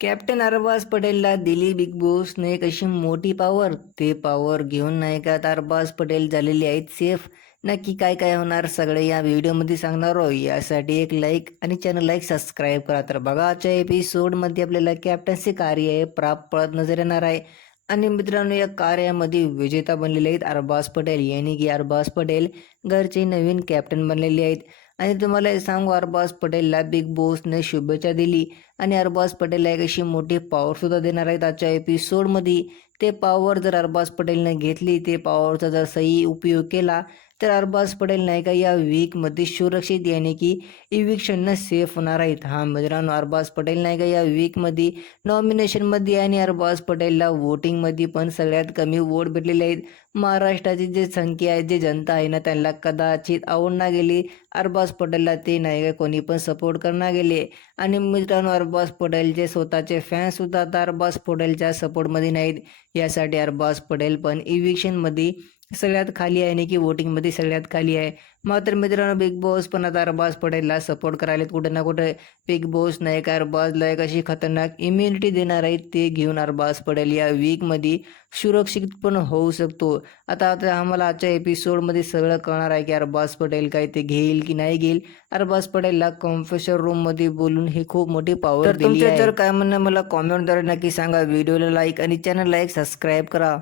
Captain Arbaaz पटेलला दिली big बॉसने एक अशी मोठी पॉवर ते पॉवर घेऊन नाही का अरबाज पटेल झालेले आहेत सेफ नक्की काय काय होणार सगळे या व्हिडिओमध्ये सांगणार आहोत. यासाठी एक लाईक आणि चॅनलला लाईक सबस्क्राईब करा. तर बघा आजच्या एपिसोडमध्ये आपल्याला कॅप्टनचे कार्य आहे प्राप पळत नजर येणार आहे. आणि मित्रांनो या कार्यामध्ये विजेता बनलेले आहेत अरबाज पटेल. यांनी की अरबाज पटेल घरचे नवीन कॅप्टन बनलेले आहेत. आणि तुम्हाला सांगू अरबाज पटेलला बिग बॉसने शुभेच्छा दिली. आणि अरबाज पटेलला एक अशी मोठी पॉवरसुद्धा देणार आहेत आजच्या एपिसोडमध्ये ते पॉवर जर अरबाज पटेलने घेतली ते पॉवरचा जर सही उपयोग केला तर अरबाज पटेल नायका या वीकमध्ये सुरक्षित याने की इविक्शननं सेफ होणार आहेत. हा मित्रांनो अरबाज पटेल नायका या वीकमध्ये नॉमिनेशनमध्ये आणि अरबाज पटेलला वोटिंगमध्ये पण सगळ्यात कमी वोट भेटलेले आहेत. महाराष्ट्राची जे संख्या आहे जे जनता आहे ना त्यांना कदाचित आवडणार गेली. अरबाज पटेलला ते नाही का कोणी पण सपोर्ट करणार गेले. आणि मित्रांनो अरबाज पटेलचे स्वतःचे फॅन्स सुद्धा आता अरबाज पटेलच्या सपोर्टमध्ये नाहीत. यासाठी अरबाज पटेल पण इव्हिक्शनमध्ये सगळ्यात खाली आहे आणि की वोटिंगमध्ये सगळ्यात खाली आहे. मात्र मित्रांनो बिग बॉस पण आता अरबाज पटेलला सपोर्ट करायला कुठे ना कुठे बिग बॉस नाही का अरबाजला एक अशी खतरनाक इम्युनिटी देणार आहेत ते घेऊन अरबाज पटेल या वीकमध्ये सुरक्षित पण होऊ शकतो. आता आता आम्हाला आजच्या एपिसोडमध्ये सगळं कळणार आहे की अरबाज पटेल काय ते घेईल की नाही घेईल. अरबाज पटेलला कॉन्फेशन रूममध्ये बोलून ही खूप मोठी पॉवर दिली आहे. जर काय म्हणणं मला कॉमेंटद्वारे नक्की सांगा. व्हिडिओला लाईक आणि चॅनल लाईक सबस्क्राईब करा.